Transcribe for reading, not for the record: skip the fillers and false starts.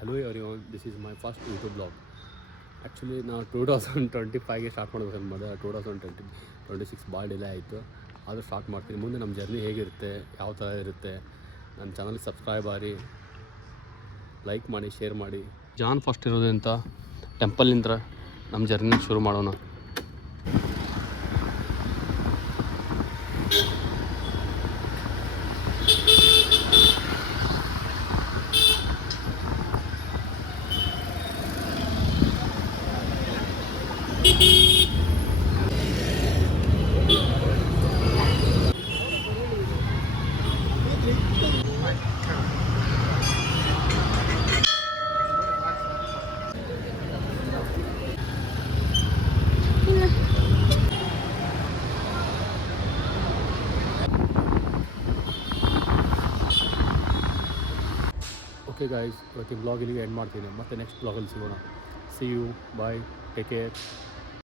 Hello everyone, this is my first YouTube blog. Actually ನಾವು 2025ಗೆ start ಮಾಡ್ಬೇಕಂತ ಮಾಡಿದೆ. 2026 ಭಾಳ ಡಿಲೇ ಆಯಿತು. ಆದರೂ ಸ್ಟಾರ್ಟ್ ಮಾಡ್ತೀನಿ. ಮುಂದೆ ನಮ್ಮ ಜರ್ನಿ ಹೇಗಿರುತ್ತೆ, ಯಾವ ಥರ ಇರುತ್ತೆ, ನನ್ನ ಚಾನಲ್ಗೆ ಸಬ್ಸ್ಕ್ರೈಬ್ ಆಗಿ, ಲೈಕ್ ಮಾಡಿ, ಶೇರ್ ಮಾಡಿ. ಜಾನ್ ಫಸ್ಟ್ ಇರೋದಂತ ಟೆಂಪಲ್ನಿಂದ ನಮ್ಮ ಜರ್ನಿ ಶುರು ಮಾಡೋಣ. ಓಕೆ ಗಾಯ್ಸ್, ಇವತ್ತಿನ ಬ್ಲಾಗ್ ಇಲ್ಲಿಗೆ ಎಂಡ್ ಮಾಡ್ತೀನಿ. ಮತ್ತೆ ನೆಕ್ಸ್ಟ್ ಬ್ಲಾಗಲ್ಲಿ ಸಿಗೋಣ. See you, bye, take care.